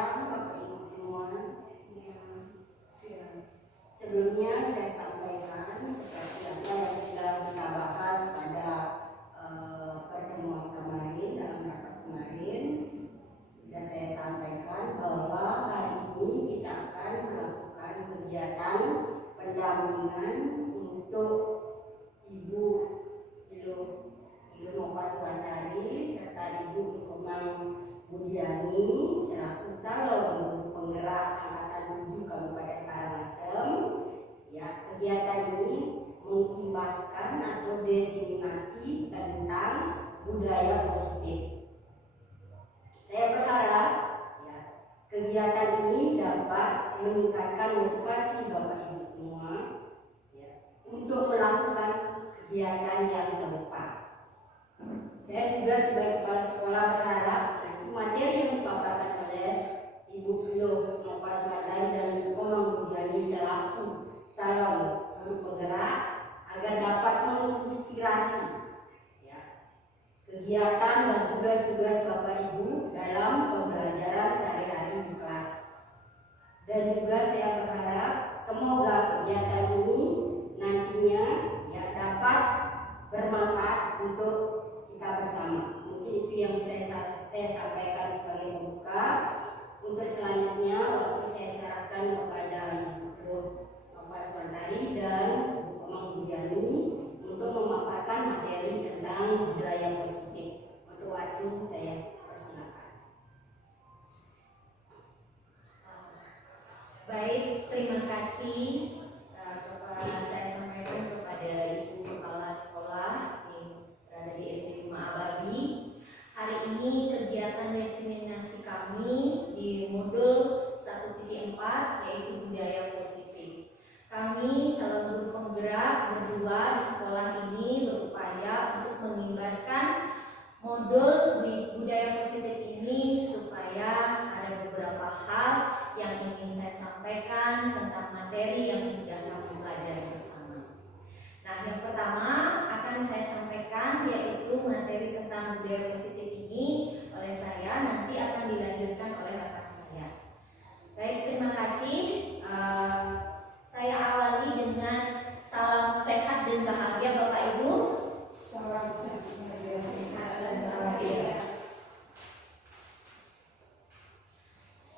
siang Bapak Ibu semua. Sebelumnya saya sampaikan seperti apa yang sudah kita bahas pada pertemuan kemarin, dalam rapat kemarin. Sudah saya sampaikan bahwa hari ini kita akan melakukan kegiatan pendampingan untuk Ibu Ilu Nopaswandari serta Ibu Komang Budiani selaku calon penggerak Angkatan 7 Kabupaten Karangasem. Ya, kegiatan ini mengimbaskan atau diseminasi tentang budaya positif. Saya berharap ya, kegiatan ini dapat meningkatkan motivasi Bapak Ibu semua ya, untuk melakukan kegiatan yang serupa. Saya juga sebagai kepala sekolah berharap materi yang dipaparkan oleh Ibu Ilu Nopaswandari dan Ibu Komang Budiani selaku calon guru penggerak agar dapat menginspirasi ya, kegiatan dan tugas-tugas Bapak Ibu dalam pembelajaran sehari-hari di kelas. Dan juga saya berharap semoga kegiatan ini nantinya ya dapat bermanfaat untuk kita bersama. Mungkin itu yang saya sampaikan sebagai pembuka. Untuk selanjutnya waktu saya serahkan kepada Ibu Nopaswandari dan Ibu Komang Budiani untuk memaparkan materi tentang budaya positif. Untuk waktu saya persilakan. Baik, terima kasih. Saya sampaikan kepada Ibu Kepala Sekolah yang berada di SD 5 Ababi. Hari ini kegiatan diseminasi kami di modul 1.4 yaitu budaya positif. Kami calon guru penggerak berdua di sekolah ini berupaya untuk mengimbaskan modul di budaya positif ini supaya ada beberapa hal yang ingin saya sampaikan tentang materi yang sudah kami pelajari bersama. Nah, yang pertama akan saya sampaikan yaitu materi tentang budaya positif ini oleh saya, nanti akan dilanjutkan oleh rekan saya. Baik, terima kasih. Saya awali dengan salam sehat dan bahagia Bapak Ibu. Salam sehat dan bahagia.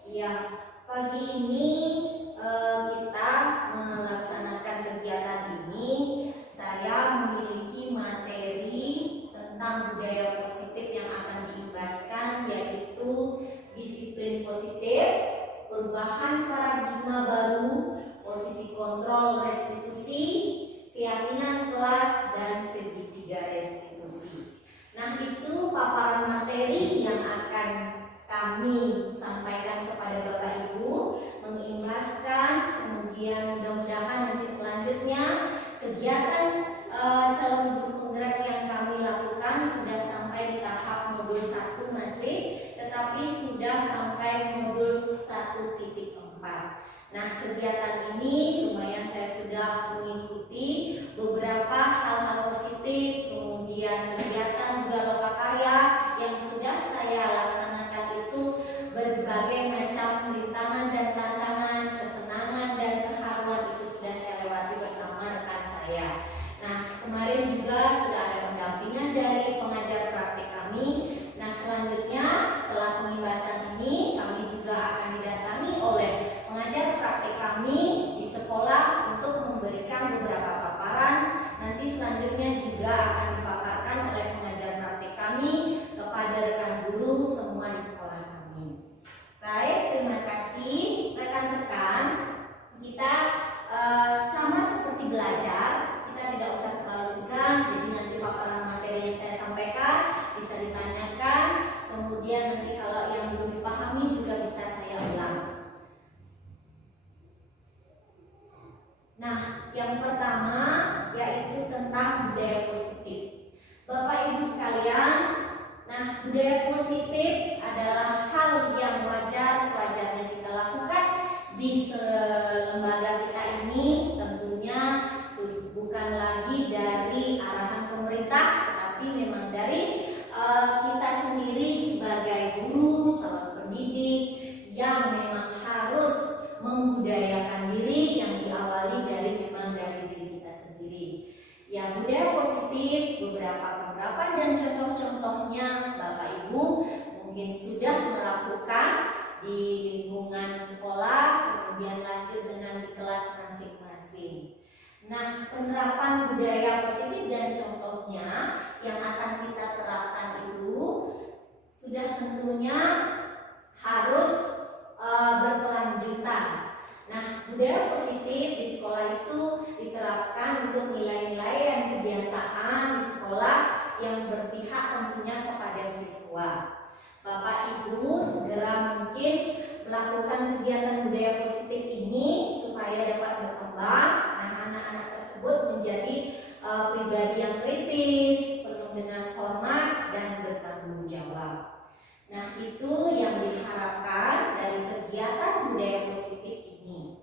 Ya, pagi ini kita melaksanakan kegiatan ini. Saya memiliki materi tentang budaya positif yang akan diimbaskan, yaitu disiplin positif, perubahan paradigma baru, posisi kontrol restitusi, keyakinan kelas, dan segitiga restitusi. Nah, itu paparan materi yang akan kami sampaikan kepada Bapak Ibu, mengimbaskan, kemudian mudah-mudahan nanti selanjutnya kegiatan calon guru penggerak yang kami lakukan sudah sampai di tahap modul 1 masih, tetapi sudah sampai modul 1.4. Nah, kegiatan ini lumayan saya sudah mengikuti beberapa hal-hal positif, kemudian kegiatan juga lokakarya yang sudah saya laksanakan itu berbagai macam rintangan dan tantangan, kesenangan dan keharuan itu sudah saya lewati bersama rekan saya. Nah, kemarin juga sudah ada pendampingan dari pengajar praktik kami. Nah, selanjutnya setelah pengibasan ini kami juga akan didatangi oleh pengajar praktik kami di sekolah untuk memberikan beberapa paparan. Nanti selanjutnya juga akan dipaparkan oleh pengajar praktik kami kepada rekan guru semua di sekolah kami. Baik, terima kasih rekan-rekan. Kita sama seperti belajar, kita tidak usah terlalu tegang. Jadi nanti paparan materi yang saya sampaikan bisa ditanyakan, kemudian nanti kalau yang belum dipahami juga bisa saya ulang. Nah, yang pertama yaitu tentang budaya positif. Bapak positif, beberapa penerapan dan contoh-contohnya Bapak Ibu mungkin sudah melakukan di lingkungan sekolah, kemudian lanjut dengan di kelas masing-masing. Nah, penerapan budaya positif dan contohnya yang akan kita terapkan itu sudah tentunya harus berkelanjutan. Nah, budaya positif di sekolah itu diterapkan untuk nilai-nilai dan kebiasaan di sekolah yang berpihak tentunya kepada siswa. Bapak Ibu segera mungkin melakukan kegiatan budaya positif ini supaya dapat berkembang. Nah, anak-anak tersebut menjadi pribadi yang kritis, penuh dengan hormat dan bertanggung jawab. Nah, itu yang diharapkan dari kegiatan budaya positif ini.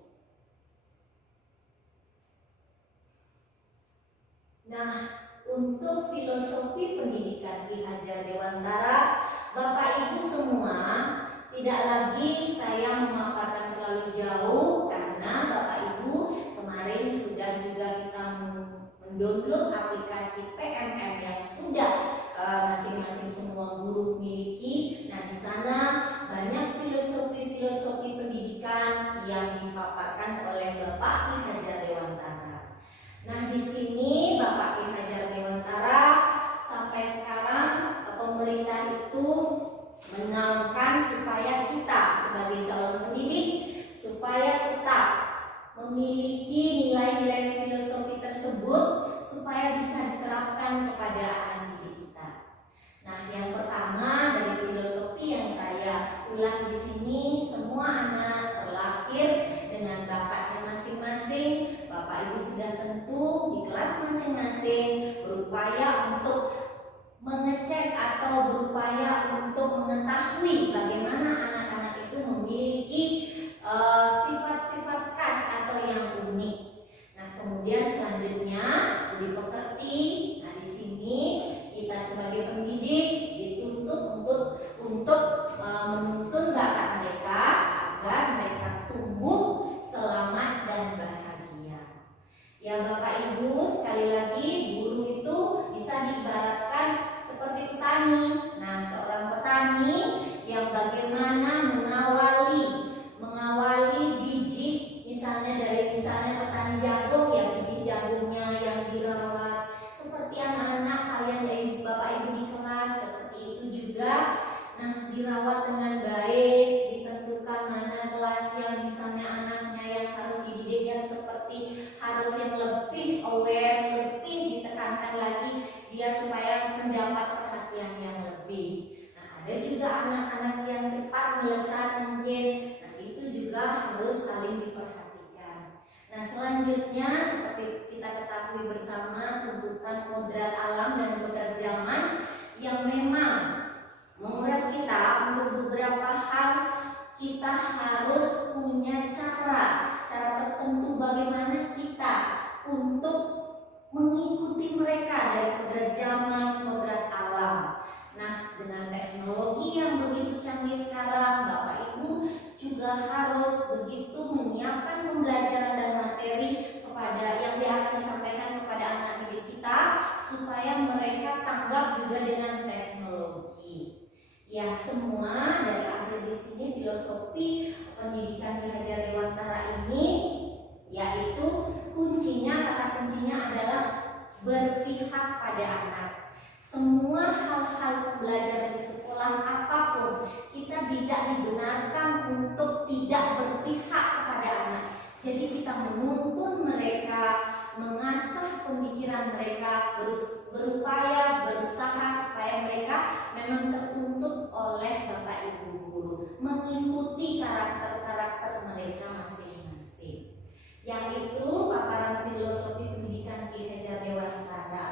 Nah, untuk filosofi pendidikan Ki Hajar Dewantara, Bapak Ibu semua, tidak lagi saya memaparkan terlalu jauh karena Bapak Ibu kemarin sudah juga kita mendownload aplikasi PMM yang sudah masing-masing semua guru miliki. Nah, di sana banyak filosofi pendidikan yang dipaparkan oleh Bapak Ki Hajar Dewantara. Nah, di sini Bapak Ki Hajar Dewantara sampai sekarang pemerintah itu menaungkan supaya kita sebagai calon pendidik supaya tetap memiliki nilai-nilai filosofi tersebut supaya bisa diterapkan kepada anak didik kita. Nah, yang pertama dari filosofi yang saya ulas di sini, semua anak terlahir dengan bakatnya masing-masing. Bapak Ibu sudah tentu di kelas masing-masing berupaya untuk mengecek atau berupaya untuk mengetahui bagaimana anak-anak itu memiliki sifat-sifat khas atau yang unik. Nah, kemudian selanjutnya dipekerti. Nah, di sini kita sebagai pendidik dituntut untuk menuntun bakat mereka agar mereka tumbuh selamat dan bahagia. Ya Bapak Ibu, sekali lagi guru itu bisa diibaratkan seperti petani. Nah, seorang petani yang bagaimana mengawali biji, misalnya petani jagung, ya biji jagungnya yang dirawat. Seperti anak-anak kalian dari Bapak Ibu di kelas, seperti itu juga. Nah, dirawat dengan baik, ditentukan mana kelas yang misalnya anaknya yang harus dididik yang seperti harus yang lebih aware, lebih ditekankan lagi dia supaya mendapat perhatian yang lebih. Nah, ada juga anak-anak yang cepat melesat mungkin. Nah, itu juga harus saling diperhatikan. Nah, selanjutnya seperti kita ketahui bersama tuntutan kodrat alam dan kodrat zaman yang memang menguras kita untuk beberapa hal. Kita harus punya cara tertentu bagaimana kita untuk mengikuti mereka dari kodrat zaman, kodrat alam. Nah, dengan teknologi yang begitu canggih sekarang, Bapak Ibu juga harus begitu menyiapkan pembelajaran dan materi kepada yang akan disampaikan kepada anak didik kita supaya mereka tanggap juga dengan teknologi. Ya, semua dari akhir di sini filosofi pendidikan Ki Hajar Dewantara ini yaitu kata kuncinya adalah berpihak pada anak. Semua hal-hal pembelajaran di sekolah apapun kita tidak dibenarkan untuk tidak berpihak kepada anak. Jadi kita menuntun mereka, mengasah pemikiran mereka, berupaya, berusaha supaya mereka memang tertuntut oleh Bapak Ibu guru, mengikuti karakter mereka masing-masing. Yang itu paparan filosofi pendidikan Ki Hajar Dewantara.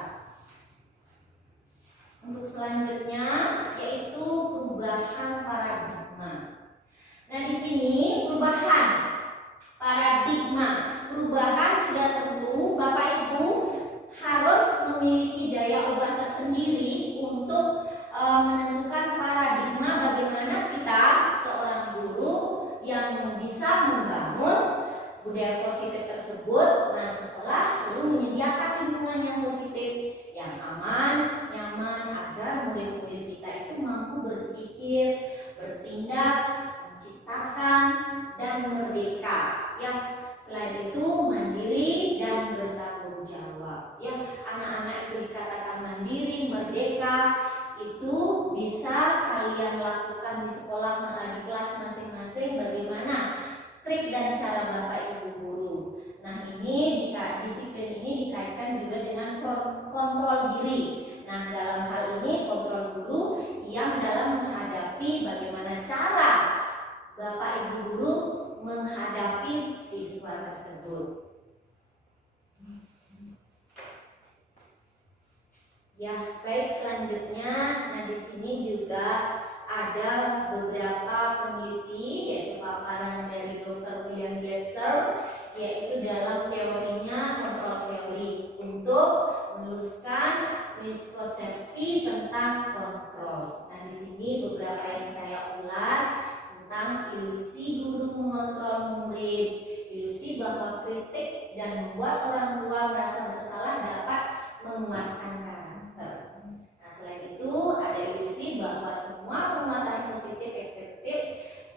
Untuk selanjutnya yaitu perubahan paradigma. Nah, di sini perubahan sudah tentu Bapak Ibu harus memiliki daya ubah tersendiri untuk menentukan paradigma bagaimana kita seorang guru yang bisa membangun budaya positif tersebut. Nah, setelah perlu menyediakan lingkungan yang positif yang berpikir, bertindak, menciptakan, dan merdeka. Ya, selain itu mandiri dan bertanggung jawab. Ya, anak-anak itu dikatakan mandiri, merdeka, itu bisa kalian lakukan di sekolah, di kelas masing-masing. Bagaimana trik dan cara Bapak Ibu guru. Nah, ini disiplin ini dikaitkan juga dengan kontrol diri. Nah, dalam hal ini kontrol guru yang dalam menghadapi bagaimana cara Bapak Ibu guru menghadapi siswa tersebut. Ya, baik, selanjutnya, nah di sini juga ada beberapa peneliti, yaitu paparan dari Dr. William Glasser, yaitu dalam teorinya kontrol teori untuk meluruskan miskonsepsi tentang kontrol. Nah, di sini beberapa yang saya ulas tentang ilusi guru mengontrol murid, ilusi bahwa kritik dan membuat orang tua merasa bersalah dapat menguatkan karakter. Nah, selain itu ada ilusi bahwa semua penguatan positif efektif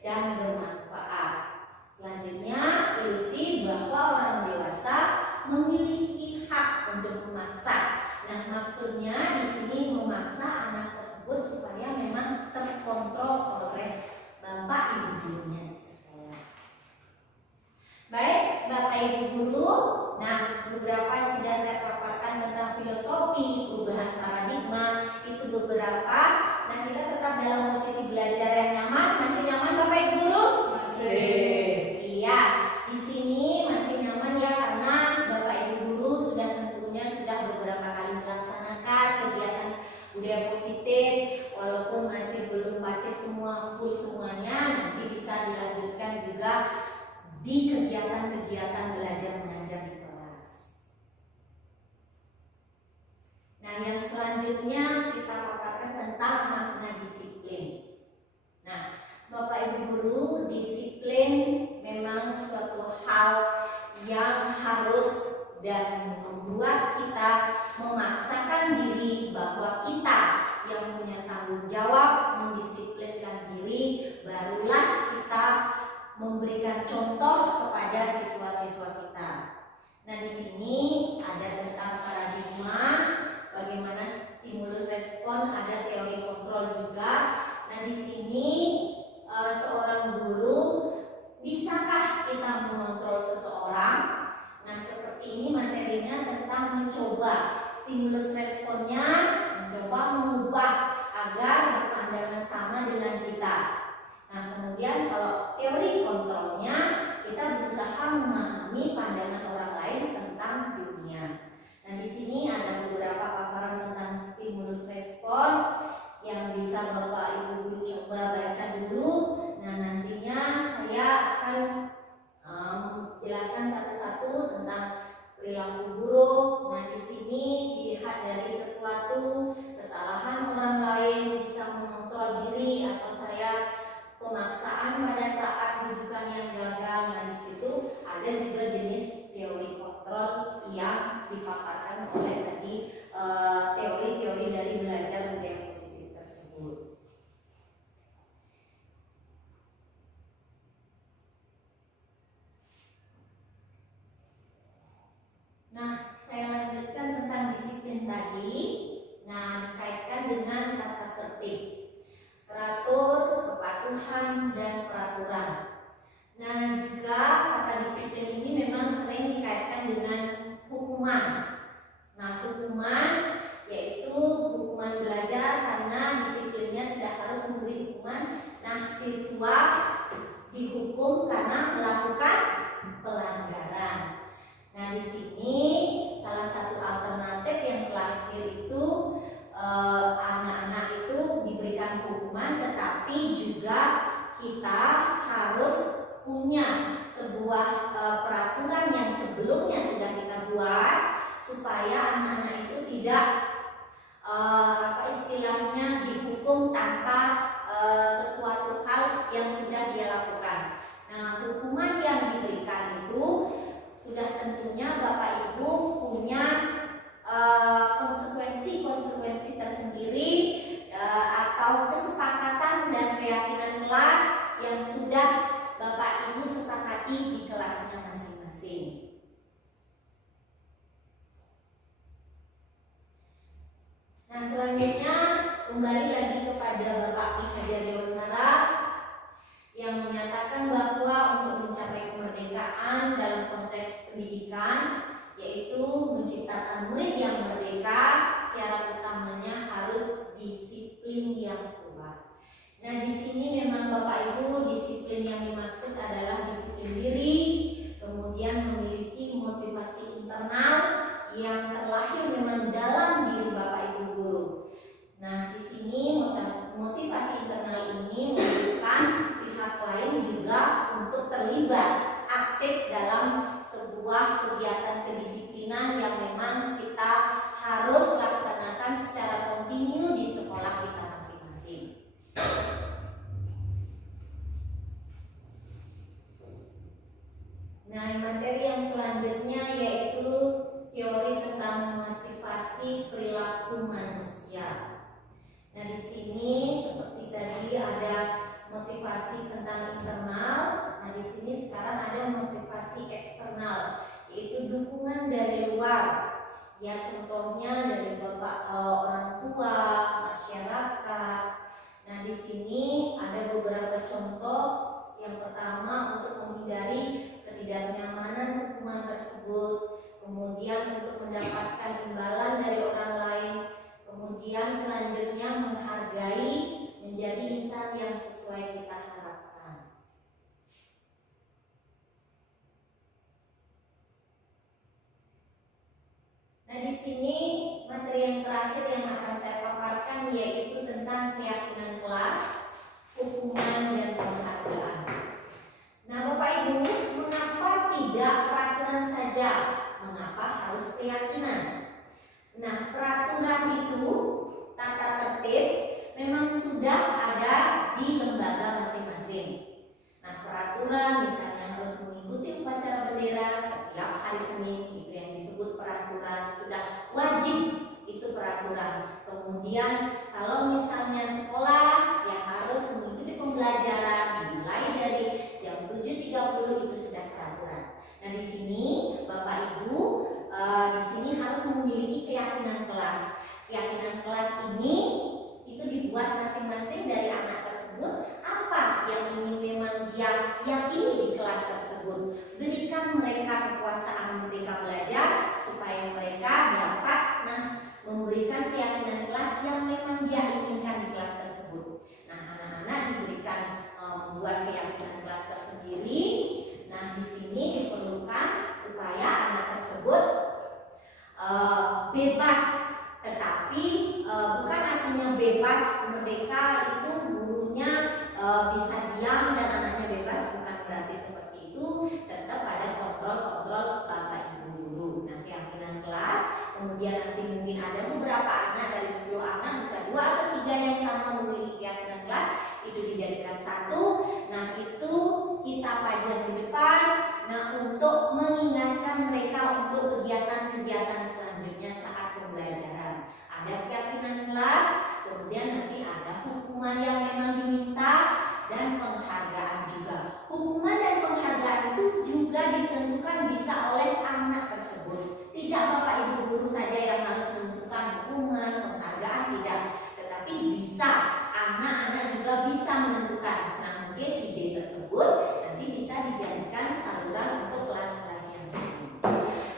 dan bermanfaat. Selanjutnya, ilusi bahwa orang dewasa memiliki hak untuk memaksa. Nah, maksudnya di sini memaksa anak tersebut supaya memang terkontrol oleh Bapak Ibu gurunya di sekolah. Baik, Bapak Ibu guru, nah beberapa sudah saya paparkan tentang filosofi perubahan paradigma, itu beberapa. Nah, kita tetap dalam posisi belajar yang nyaman. Masih nyaman Bapak Ibu guru? Masih. Iya, di sini masih nyaman ya, karena Bapak Ibu guru tentunya sudah beberapa kali melaksanakan kegiatan budaya positif. Walaupun belum pasti semua full semuanya, nanti bisa dilanjutkan juga di kegiatan-kegiatan belajar mengajar di kelas. Nah, yang selanjutnya kita paparkan tentang makna disiplin. Nah, Bapak Ibu guru, disiplin memang suatu hal yang harus dan membuat kita memaksakan diri bahwa kita yang punya tanggung jawab mendisiplinkan diri, barulah kita memberikan contoh kepada siswa-siswa kita. Nah, di sini ada tentang paradigma, bagaimana stimulus respon, ada teori kontrol juga. Nah, di sini seorang guru, bisakah kita mengontrol seseorang? Nah, seperti ini materinya tentang mencoba stimulus responnya, mencoba mengubah agar berpandangan sama dengan kita. Nah, kemudian kalau teori kontrolnya, kita berusaha memahami pandangan orang lain tentang dunia. Nah, di sini ada beberapa paparan tentang stimulus respon yang bisa Bapak Ibu guru coba baca dulu. Nah, nantinya saya akan jelaskan satu-satu tentang perilaku buruk. Nah, di sini dilihat dari sesuatu kesalahan orang lain, bisa mengontrol diri, atau saya pemaksaan pada saat rujukan yang gagal. Nah, di situ ada juga jenis teori kontrol yang dipaparkan oleh tadi teori-teori dari belajar budaya positif tersebut. Nah, saya lanjutkan tentang disiplin tadi. Nah, dikaitkan dengan tata tertib, teratur, kepatuhan, dan peraturan. Nah, juga kata disiplin ini memang sering dikaitkan dengan hukuman. Nah, hukuman yaitu hukuman belajar, karena disiplinnya tidak harus memberi hukuman. Nah, siswa dihukum karena melakukan pelanggaran. Nah, di sini salah satu alternatif yang terakhir itu anak-anak itu diberikan hukuman, tetapi juga kita harus punya sebuah peraturan yang sebelumnya sudah kita buat supaya anak-anak itu tidak istilahnya dihukum tanpa sesuatu hal yang sudah dia lakukan. Nah, hukuman yang diberikan itu sudah tentunya Bapak Ibu punya konsekuensi tersendiri atau kesepakatan Bapak Ibu sepakati di kelasnya masing-masing. Nah, selanjutnya kembali lagi kepada Bapak Ki Hajar Dewantara yang menyatakan bahwa untuk mencapai kemerdekaan dalam konteks pendidikan, yaitu menciptakan murid yang merdeka, syarat utamanya harus disiplin yang kuat. Nah, di sini memang Bapak Ibu, disiplin yang dimaksud adalah disiplin diri, kemudian memiliki motivasi internal yang terlahir memang dalam diri Bapak Ibu guru. Nah, di sini motivasi internal ini menunjukkan pihak lain juga untuk terlibat aktif dalam sebuah kegiatan kedisiplinan yang memang kita harus laksanakan secara kontinu di sekolah kita masing-masing. Nah, materi yang selanjutnya yaitu teori tentang motivasi perilaku manusia. Nah, di sini seperti tadi ada motivasi tentang internal. Nah, di sini sekarang ada motivasi eksternal, yaitu dukungan dari luar. Ya, contohnya dari orang tua, masyarakat. Nah, di sini ada beberapa contoh. Yang pertama, untuk menghindari ketidaknyamanan hukuman tersebut, kemudian untuk mendapatkan imbalan dari orang lain, kemudian selanjutnya menghargai, menjadi insan yang sesuai kita harapkan. Nah, di sini materi yang terakhir yang akan saya paparkan yaitu tentang keyakinan kelas, hukuman dan penghargaan. Nah, Bapak Ibu, mengapa tidak peraturan saja? Mengapa harus keyakinan? Nah, peraturan itu, tata tertib memang sudah ada di lembaga masing-masing. Nah, peraturan misalnya harus mengikuti upacara bendera setiap hari Senin, itu yang disebut peraturan, sudah wajib, itu peraturan. Kemudian kalau misalnya sekolah ya harus mengikuti pembelajaran dimulai dari jam 7.30, itu sudah peraturan. Nah, di sini Bapak Ibu di sini harus memiliki keyakinan kelas. Keyakinan kelas ini itu dibuat masing-masing dari anak tersebut. Apa yang ingin memang dia yakini di kelas tersebut. Berikan mereka kekuasaan merdeka belajar supaya mereka dapat memberikan keyakinan kelas yang memang dia inginkan di kelas tersebut. Nah, anak-anak diberikan membuat keyakinan kelas tersendiri. Nah, di sini diperlukan supaya anak tersebut bebas, tetapi bukan artinya bebas merdeka itu gurunya bisa diam dan anaknya bebas, bukan berarti seperti itu. Tetap ada kontrol Bapak Ibu guru. Nah, keyakinan kelas, kemudian nanti mungkin ada beberapa anak dari 10 anak bisa 2 atau 3 yang sama memiliki keyakinan kelas, itu dijadikan satu. Nah, itu kita pajang di depan. Nah, untuk mengingatkan mereka untuk kegiatan-kegiatan selanjutnya saat pembelajaran. Ada keyakinan kelas, kemudian nanti ada hukuman yang memang diminta, dan penghargaan juga. Hukuman dan penghargaan itu juga ditentukan bisa oleh anak tersebut. Tidak Bapak Ibu guru saja yang harus menentukan hukuman, penghargaan, tidak. Tetapi bisa, anak-anak juga bisa menentukan. Nah, mungkin ide tersebut nanti bisa dijadikan saluran untuk kelas-kelas yang lain.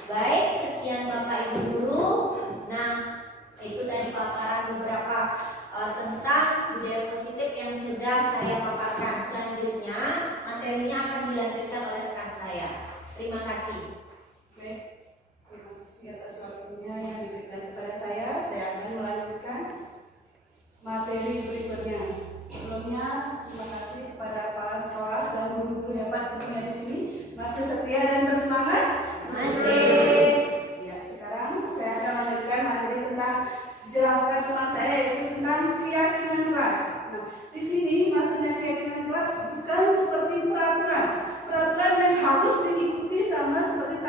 Baik, sekian Bapak Ibu guru. Nah, itu tadi paparan beberapa tentang budaya positif yang sudah saya paparkan. Selanjutnya materinya akan dilanjutkan oleh rekan saya. Terima kasih. Baik, terima kasih atas waktunya yang diberikan kepada saya. Saya akan melanjutkan materi berikutnya. Sebelumnya, terima kasih kepada kepala sekolah dan guru-guru hebat tentunya di sini. Masih setia dan bersemangat? Masih. Ya, sekarang saya akan melanjutkan materi tentang jelaskan teman saya yaitu tentang keyakinan kelas. Nah, di sini maksudnya keyakinan kelas bukan seperti peraturan yang harus diikuti sama seperti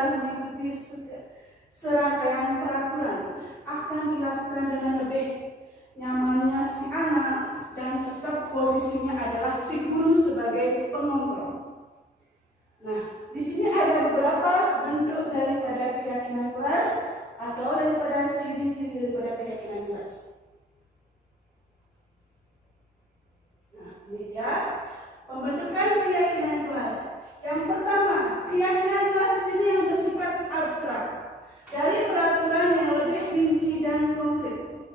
sudah mengikuti serangkaian peraturan akan dilakukan dengan lebih nyamannya si anak dan tetap posisinya adalah si guru sebagai pengontrol. Nah, di sini ada beberapa bentuk daripada keyakinan kelas atau daripada ciri-ciri daripada keyakinan kelas. Nah, ini dia pembentukan keyakinan kelas. Yang pertama, keyakinan kelas di sini yang bersifat abstrak dari peraturan yang lebih rinci dan konkret.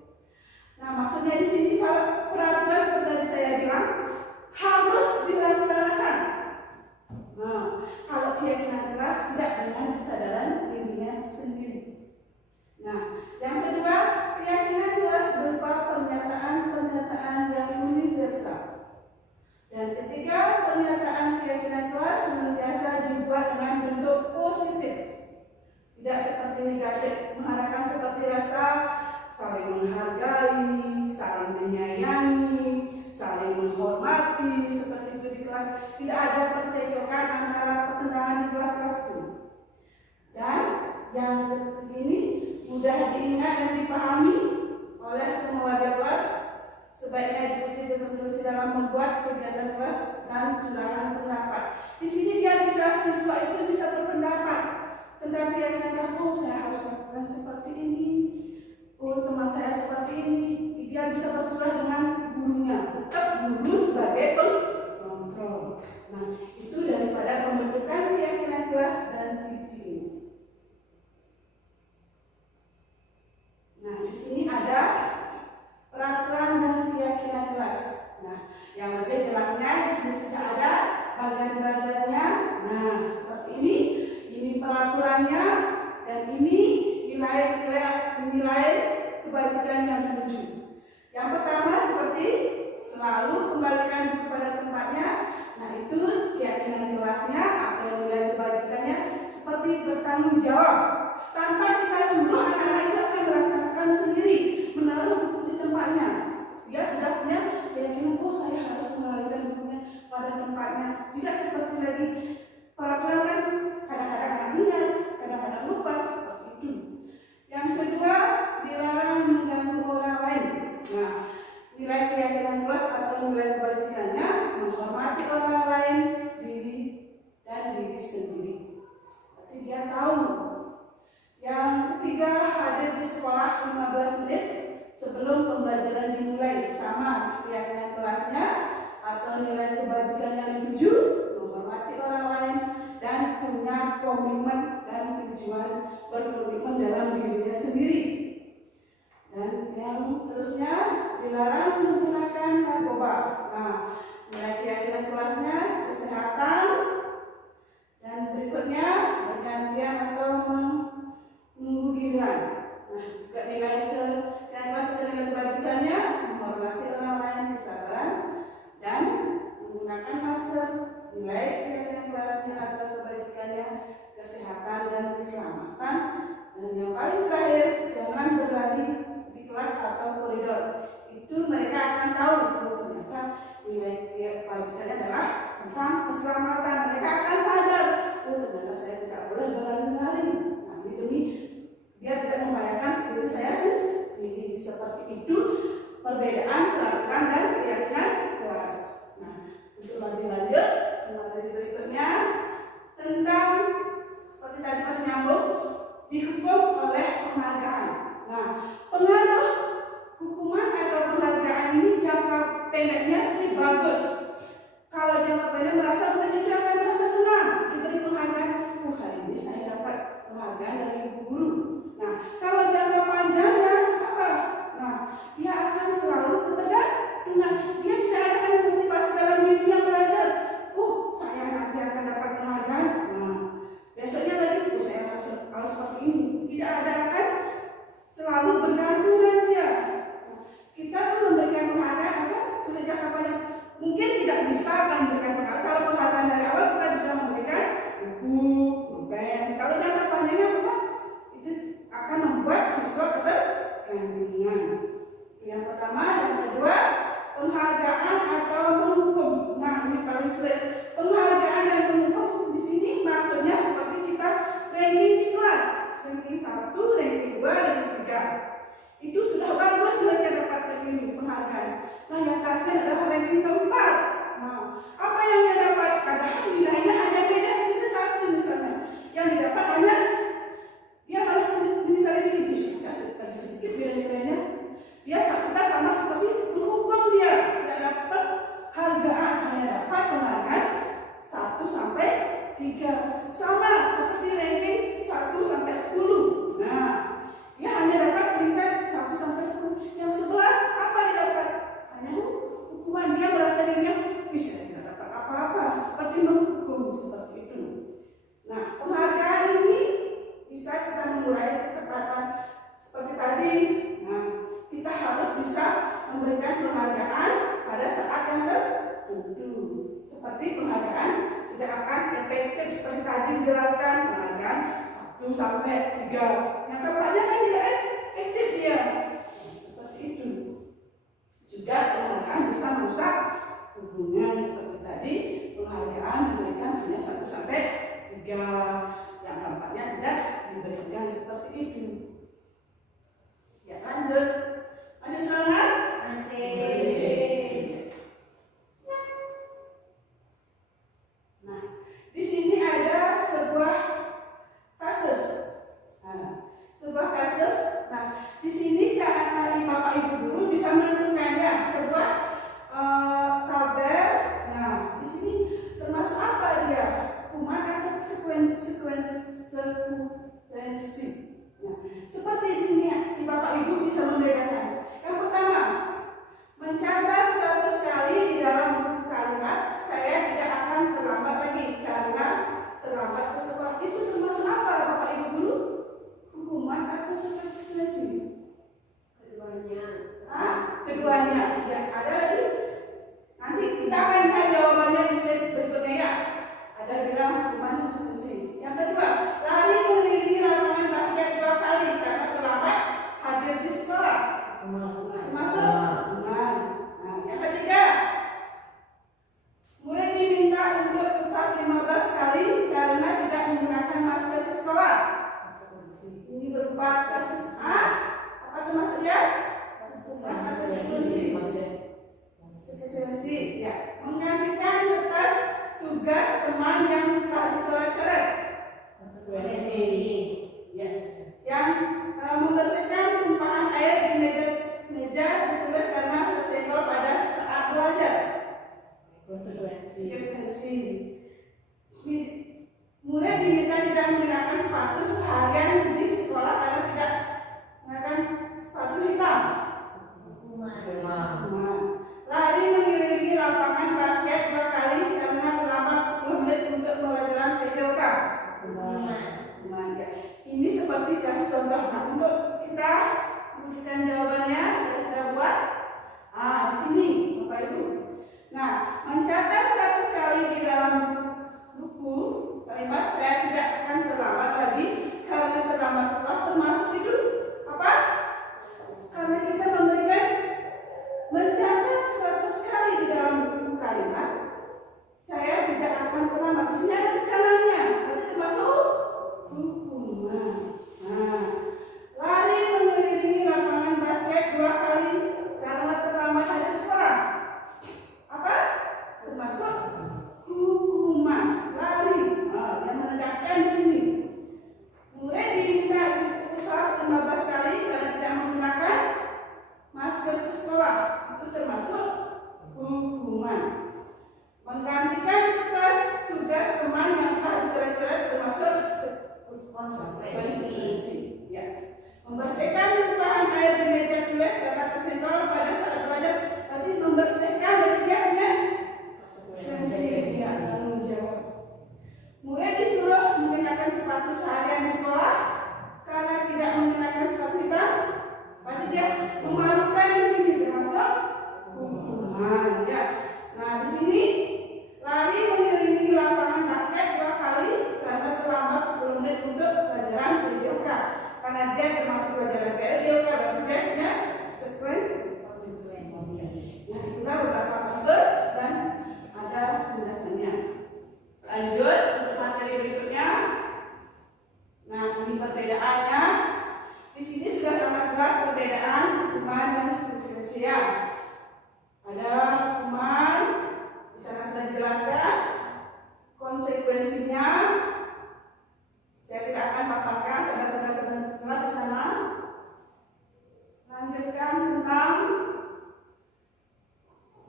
Nah, maksudnya di sini kalau peraturan seperti tadi saya bilang harus dilaksanakan. Nah, kalau keyakinan kelas tidak dengan kesadaran dirinya sendiri. Nah, yang kedua, keyakinan kelas berupa pernyataan-pernyataan yang universal. Dan ketiga, pernyataan keyakinan kelas senantiasa dibuat dengan bentuk positif, tidak seperti negatif, mengharapkan seperti rasa saling menghargai, saling menyayangi, saling menghormati, seperti itu di kelas. Tidak ada percecokan antara pertentangan di kelas-kelas itu. Dan yang ini mudah diingat dan dipahami oleh semua warga kelas. Sebaiknya diikuti terus dalam membuat kegiatan kelas dan curahan pendapat. Di sini siswa itu bisa berpendapat tentang keyakinan kelas. Oh, saya harus lakukan seperti ini. Oh, teman saya seperti ini. Dia bisa bercurah dengan gurunya. Tetap guru sebagai pengontrol. Nah, itu daripada pembentukan keyakinan kelas dan ciri-cirinya. Nah, di sini ada peraturan dan keyakinan kelas. Nah, yang lebih jelasnya di sini sudah ada bagian-bagiannya. Nah, seperti ini. Ini peraturannya dan ini nilai kebajikan yang dituju. Yang pertama seperti selalu kembalikan kepada tempatnya. Nah, itu keyakinan kelasnya atau nilai kebajikannya seperti bertanggung jawab. Tanpa kita suruh, anak-anak itu akan merasakan sendiri menaruh buku di tempatnya. Dia sudah punya keyakinan, oh saya harus mengembalikan bukunya pada tempatnya. Tidak seperti lagi peraturan kan kadang-kadang anak ingat, kadang-kadang lupa, seperti itu. Yang kedua, dilarang mengganggu orang lain. Nah, nilai keyakinan kelas atau nilai kebajikannya menghormati orang lain, diri dan diri sendiri. Tapi dia tahu. Yang ketiga, hadir di sekolah 15 menit sebelum pembelajaran dimulai. Sama keyakinan kelasnya atau nilai kebajikan yang dituju, menghormati orang lain dan punya komitmen dan tujuan berkomitmen dalam dirinya sendiri. Dan yang terusnya, dilarang menggunakan narkoba. Nah, nilai keyakinan kelasnya kesehatan dan berikutnya bergantian atau menunggu giliran. Nah, juga nilai kelas dan nilai kebajikannya menghormati orang lain, kesabaran dan menggunakan masker. Nilai keyakinan kelasnya atau kebajikannya kesehatan dan keselamatan. Dan yang paling terakhir, jangan berlari di kelas atau koridor. Itu mereka akan tahu bahwa ternyata nilai kebajikannya adalah tentang keselamatan. Mereka akan sadar, oh ternyata saya tidak boleh berlari-lari. Nah, demi biar tidak membahayakan diri saya sendiri. Seperti itu perbedaan peraturan dan keyakinan kelas. Nah, untuk lebih lanjut, materi berikutnya tentang seperti tadi masih nyambung, dihukum oleh penghargaan. Nah, pengaruh hukuman atau penghargaan ini jangka pendeknya sih bagus. Kalau jangka pendek merasa dia akan merasa senang diberi penghargaan. Oh, hari ini saya dapat penghargaan dari ibu guru. Nah, kalau jangka panjangnya apa? Nah, dia akan selalu ketergantungan. Dia tidak akan motivasi dalam dirinya belajar. Oh, saya nanti akan dapat penghargaan. Nah, besoknya lagi, oh saya harus seperti ini. Tidak ada akan selalu bergantung dengan dia. Nah, kita pun memberikan penghargaan kan sudah jangka panjang. Mungkin tidak bisa akan memberikan penghargaan. Kalau penghargaan dari awal kita bisa memberikan buku, pulpen. Kalau jangka panjangnya apa? Itu akan membuat siswa ketergantungan. Yang pertama, yang kedua, penghargaan atau menghukum. Nah, ini paling sulit. Penghargaan dan menghukum di sini maksudnya seperti kita ranking di kelas, ranking 1, ranking 2, ranking 3. Itu sudah bagus mereka dapat ranking penghargaan. Nah, yang kasihan adalah ranking keempat. Nah, apa yang dia dapat? Padahal nilainya hanya beda selisih 1 misalnya. Yang didapat hanya dia malah misalnya ini bisa sedikit beda nilainya. Dia kita sama seperti menghukum dia. Dia dapat hargaan, hanya dapat penghargaan 1 sampai 3. Sama seperti ranking 1 sampai 10. Nah, dia hanya dapat peringkat 1 sampai 10. Yang 11 apa dia dapat? Hanya hukuman. Dia merasa dirinya bisa tidak dapat apa-apa, seperti menghukum seperti itu. Nah, penghargaan ini bisa kita mengurai ketepatan seperti tadi. Nah, kita harus bisa memberikan penghargaan pada saat yang tertentu. Seperti penghargaan tidak akan efektif seperti tadi dijelaskan, penghargaan 1 sampai 3. Yang keempatnya kan tidak efektif dia. Seperti itu. Juga penghargaan bisa merusak hubungan seperti tadi. Penghargaan diberikan hanya 1 sampai 3. Yang keempatnya tidak diberikan seperti itu. Ya, lanjut. Masih semangat? Masih. Nah, di sini ada sebuah kasus. Sebuah kasus. Nah, di sini Bapak Ibu guru bisa menentukannya sebuah tabel. Nah, di sini termasuk apa dia? Hukuman atau sekuensi. Nah, seperti di sini Bapak Ibu bisa membedakan. Yang pertama, mencatat 100 kali di dalam buku kalimat, saya tidak akan terlambat lagi karena terlambat ke sekolah. Itu termasuk apa Bapak Ibu guru? Hukuman atau sekuensi? Keduanya. Keduanya. Ya, ada lagi. Nanti kita akan lihat jawabannya di slide berikutnya ya. Ada bilang hukuman atau sekuensi. Yang kedua, lari mengelilingi lapangan basket 2 kali karena terlambat hadir di sekolah. Termasuk hukuman. Nah, yang ketiga, mulai diminta untuk pusat 15 kali karena tidak menggunakan masker di sekolah. Ini berupa kasus apa itu maksudnya? Sekuensi. Ya, menggantikan kertas tugas teman yang telah dicoret-coret. Ya. Yang membersihkan tumpahan air di meja ditulis karena tersenggol pada saat belajar. Konsekuensi. Mulai diminta tidak menggunakan sepatu seharian di sekolah karena tidak menggunakan sepatu hitam. Lari mengelilingi lapangan basket 2 kali karena terlambat 10 menit untuk pelajaran PJOK. Ini seperti kasus contoh. Nah, untuk kita memberikan jawabannya, saya sudah buat. Di sini, Bapak Ibu. Nah, mencatat 100 kali di dalam buku kalimat saya tidak akan terlambat lagi karena terlambat sekolah termasuk itu apa? Karena kita memberikan mencatat 100 kali di dalam buku kalimat saya tidak akan terlambat. Di sini ada tekanannya, berarti termasuk hukuman. Nah, lari mengelilingi lapangan basket 2 kali karena terlambat hadir sekolah. Apa? Termasuk hukuman. Lari. Yang menegaskan di sini. Kemudian diminta usaha 15 kali karena tidak menggunakan masker ke sekolah. Itu termasuk hukuman. Menggantikan kertas tugas teman yang telah dicoret-coret termasuk konsekuensi. Ya. Membersihkan tumpahan air di meja tulis karena tersenggol pada saat belajar. Tapi membersihkan dia punya konsekuensi. Ya, tanggung jawab. Mulai disuruh menggunakan sepatu seharian di sekolah karena tidak menggunakan sepatu hitam. Berarti dia memalukan di sini termasuk hukuman. Ya. Nah, di sini lari mengelilingi lapangan basket 2 kali karena terlambat 10 menit untuk pelajaran PJOK. Karena dia termasuk pelajaran PJOK, berarti dia punya sekuensi. manusia. Ada hukuman, di sana sudah dijelaskan konsekuensinya. Saya tidak akan paparkan, saudara-saudara jelas di sana. Lanjutkan tentang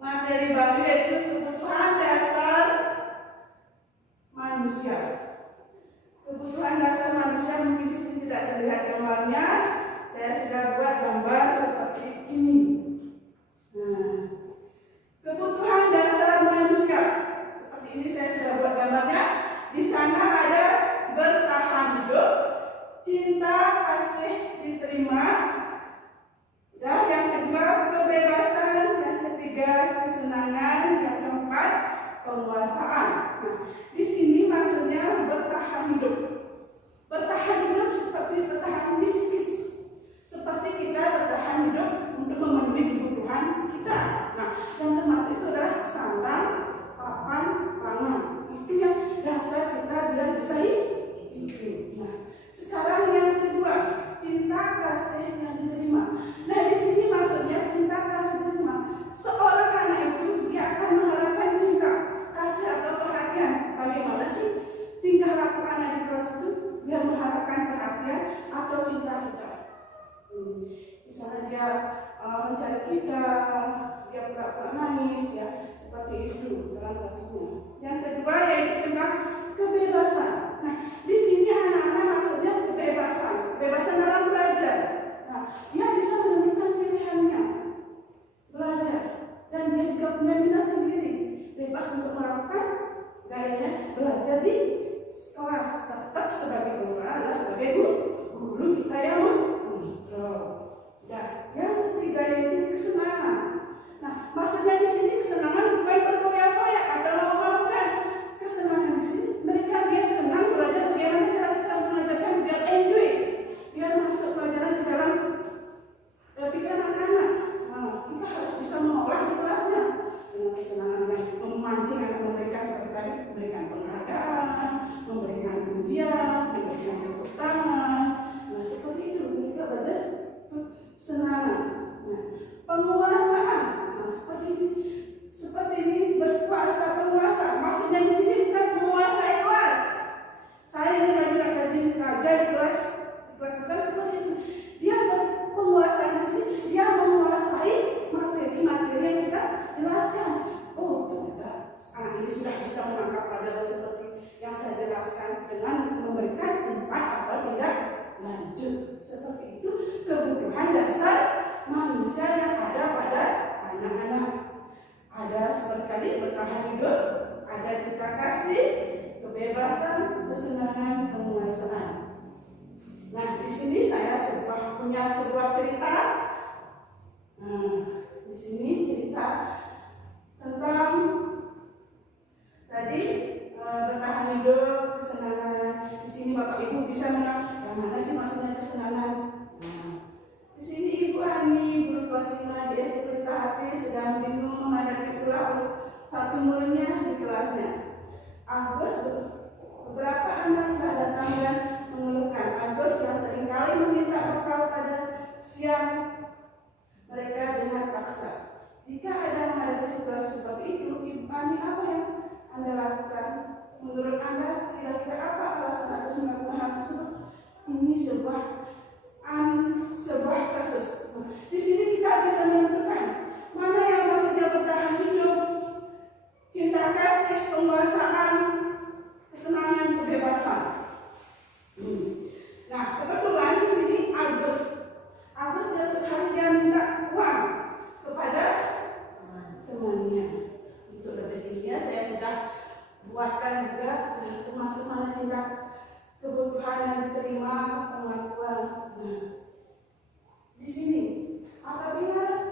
materi baru, yaitu kebutuhan dasar manusia. Kebutuhan dasar manusia mungkin di sini tidak terlihat gambarnya. Saya sudah buat gambar seperti ini. Nah, kebutuhan dasar manusia seperti ini saya sudah buat gambarnya. Di sana ada bertahan hidup, cinta kasih diterima, dan yang kedua kebebasan, yang ketiga kesenangan, yang keempat penguasaan. Nah, di sini maksudnya bertahan hidup. Bertahan hidup seperti bertahan psikis, seperti kita bertahan hidup untuk memenuhi kebutuhan kita. Nah, yang termasuk itu adalah sandang, papan, pangan. Itu yang dasar kita biar bisa hidup. Nah, sekarang yang kedua, cinta kasih yang diterima. Nah, di sini maksudnya cinta kasih diterima. Seorang anak itu dia akan mengharapkan cinta, kasih atau perhatian. Bagaimana sih tingkah laku anak di kelas itu? Dia mengharapkan perhatian atau cinta kita. Misalnya dia mencari kita, dia pura-pura nangis, ya seperti itu dalam kasusnya. Yang kedua yaitu tentang kebebasan. Nah, di sini anak-anak maksudnya kebebasan dalam belajar. Nah, dia bisa menentukan pilihannya belajar, dan dia juga punya minat sendiri, bebas untuk melakukan gayanya belajar di kelas, tetap sebagai guru adalah sebagai guru kita yang mengontrol. Dan yang ketiga yaitu kesenangan. Nah, maksudnya di sini kesenangan bukan berkoyak-koyak atau mau-maukan. Kesenangan di sini mereka dia senang belajar, bagaimana cara kita mengajarkan biar enjoy, biar masuk pelajaran di dalam pikiran anak-anak. Nah, kita harus bisa mengolah di kelasnya dengan kesenangan yang memancing anak mereka seperti tadi, memberikan penghargaan, memberikan pujian, memberikan tepuk tangan. Nah, seperti itu mereka belajar kesenangan. Nah, penguasaan. Nah, seperti ini berkuasa penguasa. Maksudnya di sini bukan menguasai kelas. Saya ini raja di kelas bukan seperti itu. Dia berpenguasa di sini. Dia menguasai materi-materi yang kita jelaskan. Oh, ternyata anak ini sudah bisa menangkap pelajaran seperti yang saya jelaskan dengan memberikan umpan atau tidak lanjut. Seperti itu kebutuhan dasar manusia yang ada pada anak-anak. Ada seperti tadi bertahan hidup, ada cinta kasih, kebebasan, kesenangan, penguasaan. Nah, di sini saya punya sebuah cerita. Nah, di sini cerita tentang tadi bertahan hidup, kesenangan. Di sini Bapak Ibu bisa mengenal yang mana sih maksudnya kesenangan. Nah, di sini Ibu Ani, guru kelas 5 di SD Pelita Hati, sedang bingung menghadapi pula satu muridnya di kelasnya. Agus, beberapa anak telah datang dan mengeluhkan. Agus yang seringkali meminta bekal pada siang mereka dengan paksa. Jika ada menghadapi situasi seperti itu, Ibu Ani, apa yang Anda lakukan? Menurut Anda, kira-kira apa alasan Agus melakukan hal tersebut? Ini sebuah kasus. Di sini kita bisa menentukan mana yang maksudnya bertahan hidup, cinta kasih, penguasaan, kesenangan, kebebasan. Nah, kebetulan di sini Agus dia setiap dia minta uang kepada temannya. Untuk lebih tingginya saya sudah buatkan juga termasuk mana cinta, kebutuhan yang diterima, pengakuan. Nah, di sini apabila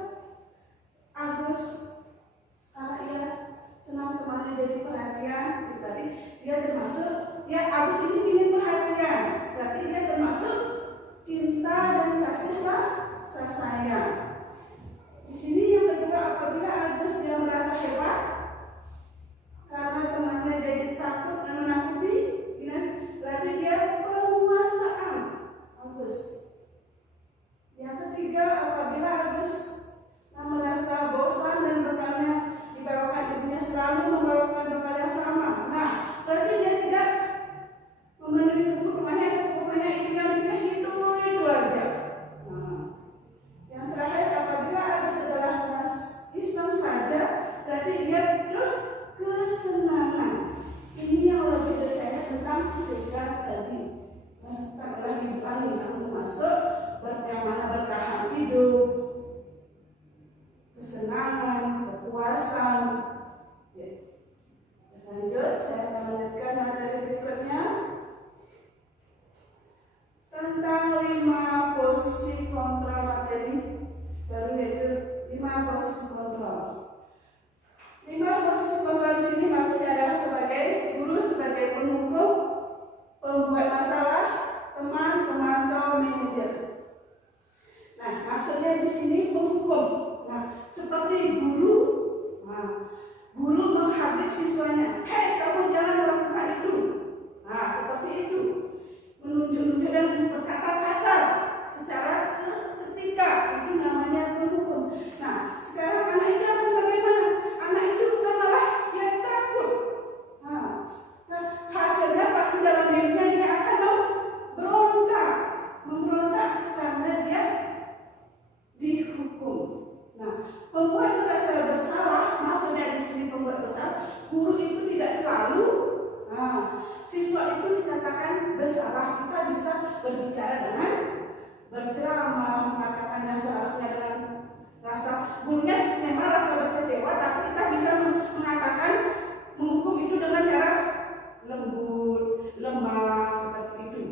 pembuat merasa bersalah, maksudnya di sini pembuat bersalah, guru itu tidak selalu, siswa itu dikatakan bersalah. Kita bisa berbicara dengan berceramah, mengatakan yang seharusnya dengan rasa, gurunya memang rasa berkecewa, tapi kita bisa mengatakan, menghukum itu dengan cara lembut, lemah, seperti itu.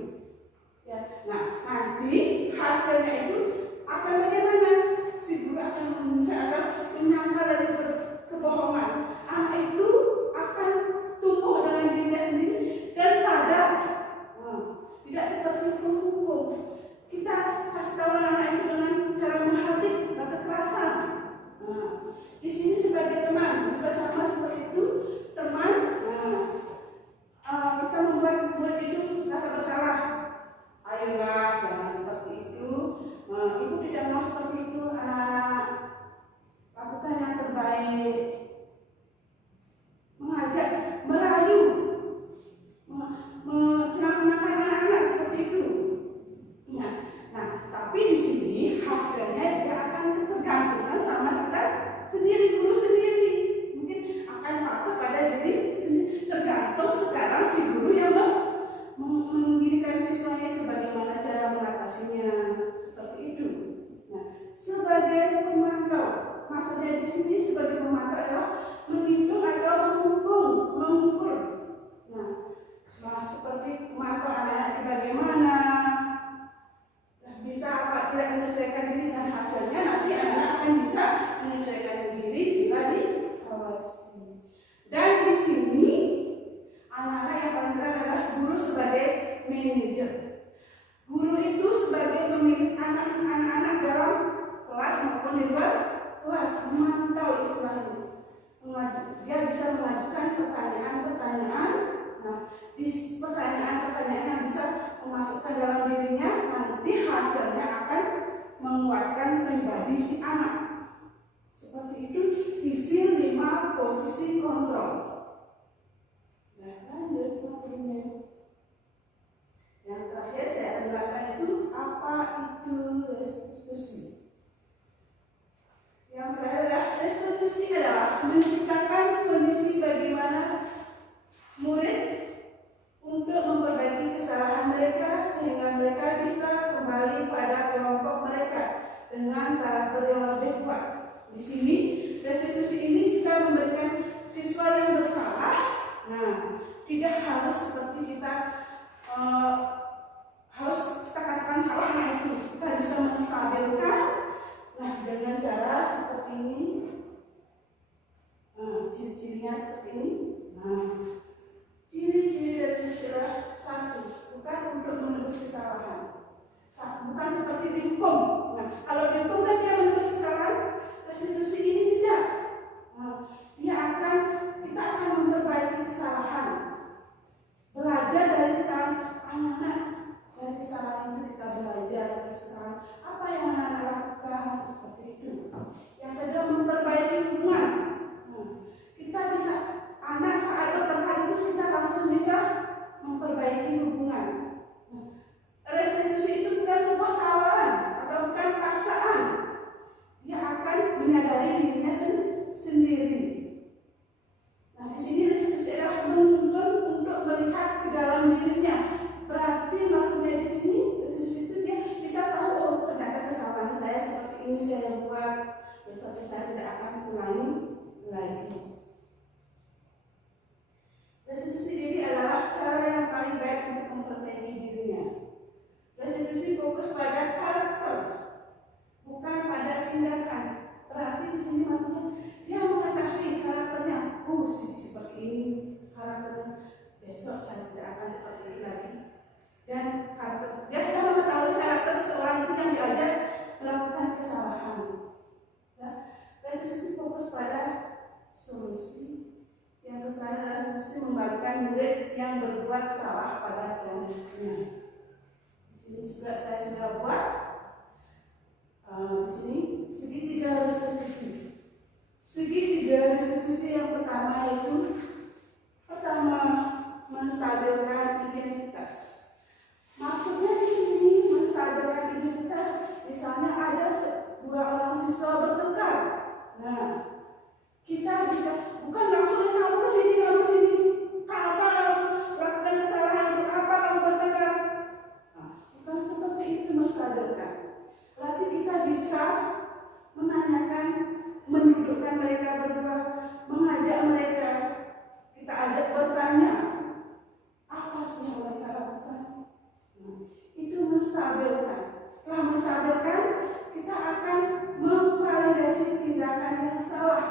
Ya. Nah, nanti hasilnya itu akan bagaimana? Si guru akan menyangka dari kebohongan. Anak itu akan tumbuh dengan dirinya sendiri dan sadar. Tidak seperti menghukum. Kita kasih tahu anak itu dengan cara menghardik dan kekerasan. Di sini sebagai teman juga sama seperti itu. Teman, kita membuat murid itu rasa bersalah. Ayolah, jangan seperti itu. Ibu tidak mau seperti itu. Anak, lakukan yang terbaik. Mengajak, merayu, senang-senangkan anak-anak seperti itu. Nah, tapi di sini hasilnya dia akan ketergantungan sama kita sendiri, guru sendiri. Mungkin akan patuh pada diri sendiri. Tergantung sekarang si guru yang mendidikan siswanya itu bagaimana cara mengatasinya, seperti itu. Nah, sebagai pemantau, maksudnya di sini sebagai pemantau adalah menghitung atau mengukur. Nah, seperti pemantau anak-anak bagaimana, bisa apa tidak menyesuaikan diri, dan hasilnya nanti anak akan bisa menyesuaikan diri bila diawasi. Dan di sini anak-anak yang paling keren adalah guru sebagai manajer. Guru itu sebagai pemilik anak-anak dalam kelas maupun di luar kelas, memantau istilahnya. Dia bisa mengajukan pertanyaan-pertanyaan. Nah, di pertanyaan-pertanyaan yang bisa memasukkan dalam dirinya, nanti hasilnya akan menguatkan pribadi si anak. Seperti itu isi 5 posisi kontrol. Nah, lanjut materinya. Yang terakhir saya akan jelaskan itu apa itu restitusi. Yang terakhir adalah restitusi adalah menciptakan kondisi bagaimana murid untuk memperbaiki kesalahan mereka sehingga mereka bisa kembali pada kelompok mereka dengan karakter yang lebih kuat. Di sini restitusi ini kita memberikan siswa yang bersalah. Nah, tidak harus seperti kita harus kita katakan salahnya itu. Kita bisa menstabilkan. Nah, dengan cara seperti ini. Ciri-cirinya seperti ini. Nah, ciri-ciri restitusi adalah 1, bukan untuk menebus kesalahan. Bukan seperti dihukum. Nah, kalau dihukum kan dia menebus kesalahan, restitusi ini tidak. Kita akan memperbaiki kesalahan. Belajar dari kesalahan anak-anak. Dari kesalahan itu kita belajar kesalahan apa yang anak-anak lakukan, seperti itu. Yang kedua, memperbaiki hubungan. Kita bisa, anak saat bertengkar itu kita langsung bisa memperbaiki hubungan. Restitusi itu bukan sebuah tawaran atau bukan paksaan. Dia akan menyadari dirinya sendiri. Nah, di sini restitusi adalah menuntun untuk melihat ke dalam dirinya. Berarti maksudnya di sini restitusi itu dia bisa tahu, oh ternyata kesalahan saya seperti ini saya buat, besok saya tidak akan ulangi lagi. Restitusi diri adalah cara yang paling baik untuk memperbaiki dirinya. Restitusi fokus pada karakter, bukan pada tindakan. Berarti di sini maksudnya dia mengetahui karakternya. Seperti ini karakternya. Besok saya tidak akan seperti ini lagi. Dan karakter, dia sudah mengetahui karakter seseorang itu yang diajak melakukan kesalahan. Restitusi fokus pada solusi. Yang terakhir adalah restitusi membalikan murid yang berbuat salah pada kelompoknya. Di sini juga saya sudah buat. Di sini segitiga restitusi. Segitiga restitusi yang pertama yaitu menstabilkan identitas. Maksudnya di sini menstabilkan identitas, misalnya ada 2 orang siswa bertengkar. Nah, kita bukan langsung kamu ke sini, apa kamu lakukan kesalahan, untuk apa kamu bertengkar. Nah, bukan seperti itu menstabilkan. Berarti kita bisa menanyakan, mendudukkan mereka berdua, mengajak mereka, kita ajak bertanya, apa sih yang mereka lakukan? Nah, itu menstabilkan. Setelah menstabilkan, kita akan memvalidasi tindakan yang salah.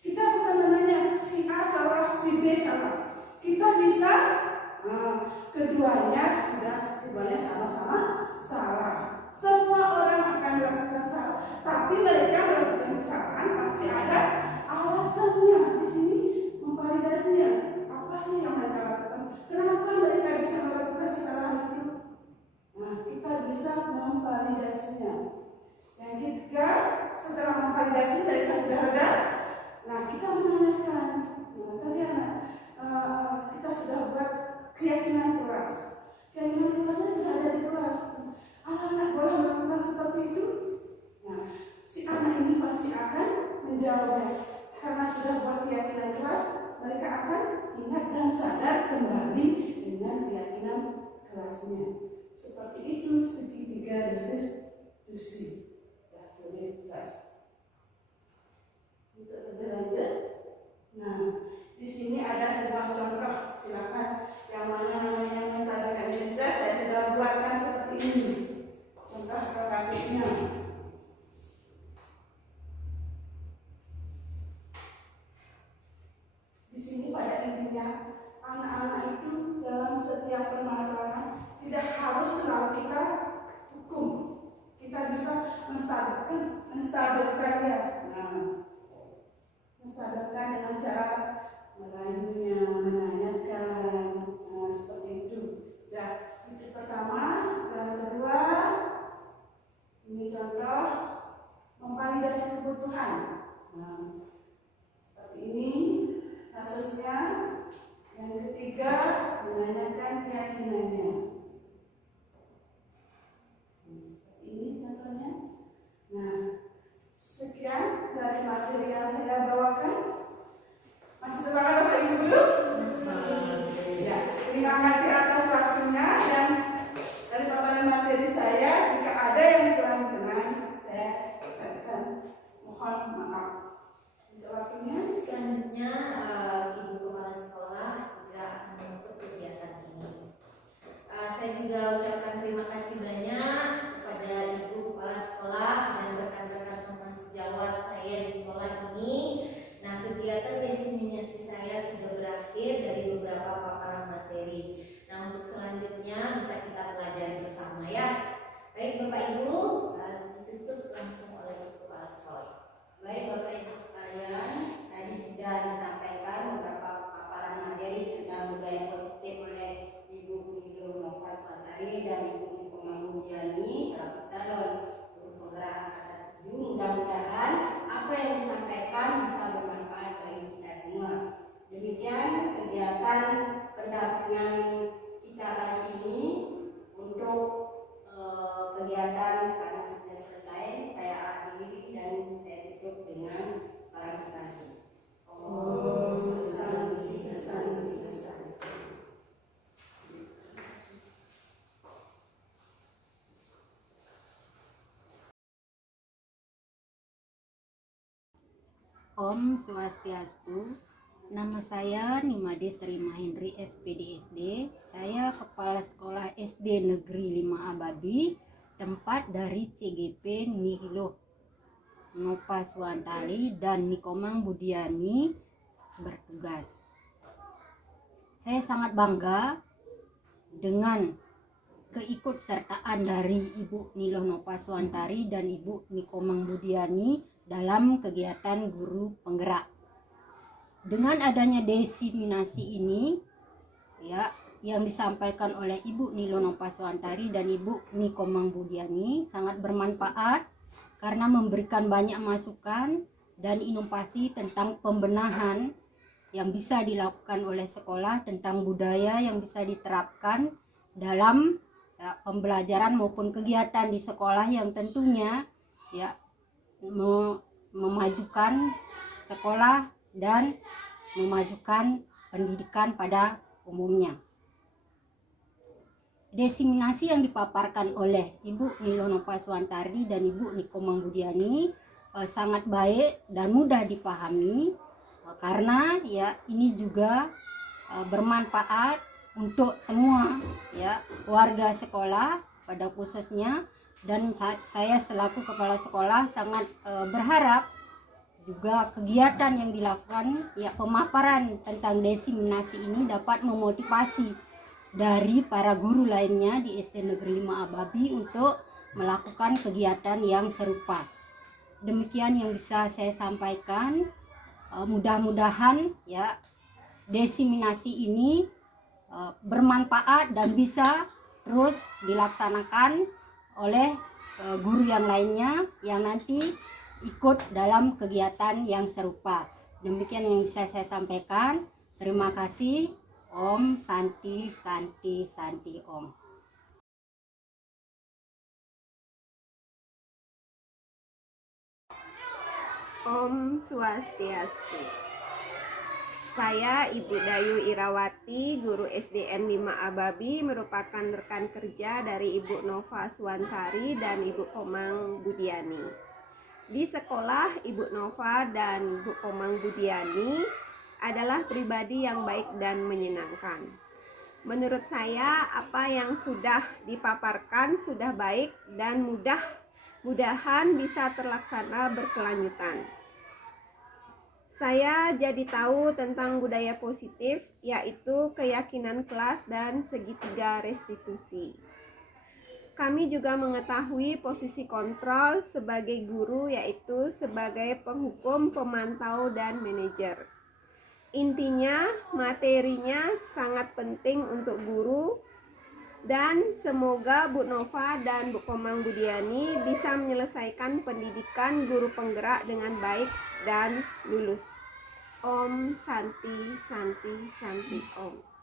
Kita bukan menanya si A salah, si B salah. Kita bisa keduanya sama-sama salah. Semua orang akan melakukan salah, tapi mereka melakukan kesalahan pasti ada alasannya. Di sini memvalidasinya. Apa sih yang mereka lakukan? Kenapa mereka bisa melakukan kesalahan itu? Nah, kita bisa memvalidasinya. Yang ketiga, setelah memvalidasi mereka sudah ada. Nah, kita menanyakan. Nah, tadi kita sudah buat keyakinan kelas. Keyakinan kelasnya sudah ada di kelas. Anak-anak boleh melakukan seperti itu. Nah, si anak ini pasti akan menjawabnya. Karena sudah buat keyakinan kelas, mereka akan ingat dan sadar kembali dengan keyakinan kelasnya. Seperti itu segitiga restitusi. Ya, lebih jelas. Untuk lebih lanjut, nah di sini ada sebuah contoh. Silakan yang mana namanya menstabilkan identitas, saya sudah buatkan seperti ini. Contoh kasusnya. Di sini pada intinya anak-anak itu dalam setiap permasalahan tidak harus selalu kita hukum. Kita bisa menstabilkannya. Nah, menstabilkan dengan cara merayunya, menanyakan, nah, seperti itu. Ya, itu pertama. Sekarang kedua, ini contoh memvalidasi kebutuhan. Nah, seperti ini kasusnya. Yang ketiga, menanyakan keyakinannya. Seperti ini contohnya. Nah, sekian dari materi yang saya bawakan. Masih semangat Bapak Ibu Guru? Ya, terima kasih atas waktunya, dan dari paparan materi saya, jika ada yang kurang berkenan, saya ucapkan mohon maaf. Untuk waktunya, Selanjutnya Ibu Kepala Sekolah juga akan menutup kegiatan ini. Saya juga ucapkan terima kasih banyak kepada Ibu Kepala Sekolah dan rekan-rekan teman sejawat saya di sekolah ini. Nah, kegiatan diseminasi saya sudah berakhir dari beberapa paparan materi. Nah, untuk selanjutnya bisa kita pelajari bersama ya. Baik Bapak Ibu, ditutup langsung oleh Ibu Kepala Sekolah. Baik Bapak Ibu sekalian, tadi sudah disampaikan beberapa paparan materi tentang budaya positif oleh Ibu Nilo Nova Swantari dan Ibu Niko Manggudiani selaku calon guru penggerak angkatan 7. Mudah-mudahan apa yang disampaikan bisa bermanfaat bagi kita semua. Demikian kegiatan pendampingan kita kali ini. Untuk kegiatan karena sudah selesai, saya akhiri dan saya tutup dengan para pesan. Om Swastiastu. Nama saya Nimade Sri Mahendri SPDSD. Saya Kepala Sekolah SD Negeri 5 Ababi, tempat dari CGP Nilo Nova Swantari dan Nikomang Budiani bertugas. Saya sangat bangga dengan keikutsertaan dari Ibu Nilo Nova Swantari dan Ibu Nikomang Budiani dalam kegiatan guru penggerak. Dengan adanya diseminasi ini ya, yang disampaikan oleh Ibu Nilo Nova Swantari dan Ibu Nikomang Budiani sangat bermanfaat karena memberikan banyak masukan dan inovasi tentang pembenahan yang bisa dilakukan oleh sekolah, tentang budaya yang bisa diterapkan dalam ya, pembelajaran maupun kegiatan di sekolah yang tentunya ya memajukan sekolah dan memajukan pendidikan pada umumnya. Diseminasi yang dipaparkan oleh Ibu Nilonova Suwantari dan Ibu Niko Mangbudiani sangat baik dan mudah dipahami, karena ya ini juga bermanfaat untuk semua ya warga sekolah pada khususnya, dan saya selaku kepala sekolah sangat berharap juga kegiatan yang dilakukan ya pemaparan tentang diseminasi ini dapat memotivasi dari para guru lainnya di SD Negeri 5 Ababi untuk melakukan kegiatan yang serupa. Demikian yang bisa saya sampaikan. Mudah-mudahan ya diseminasi ini bermanfaat dan bisa terus dilaksanakan oleh guru yang lainnya yang nanti ikut dalam kegiatan yang serupa. Demikian yang bisa saya sampaikan. Terima kasih. Om Santi Santi Santi Om. Om Swastiastu. Saya Ibu Dayu Irawati, guru SDN 5 Ababi, merupakan rekan kerja dari Ibu Nova Suwantari dan Ibu Komang Budiani. Di sekolah, Ibu Nova dan Bu Komang Budiani adalah pribadi yang baik dan menyenangkan. Menurut saya, apa yang sudah dipaparkan sudah baik dan mudah-mudahan bisa terlaksana berkelanjutan. Saya jadi tahu tentang budaya positif, yaitu keyakinan kelas dan segitiga restitusi. Kami juga mengetahui posisi kontrol sebagai guru, yaitu sebagai penghukum, pemantau, dan manajer. Intinya, materinya sangat penting untuk guru, dan semoga Bu Nova dan Bu Komang Budiani bisa menyelesaikan pendidikan guru penggerak dengan baik dan lulus. Om Santi Santi Santi Om.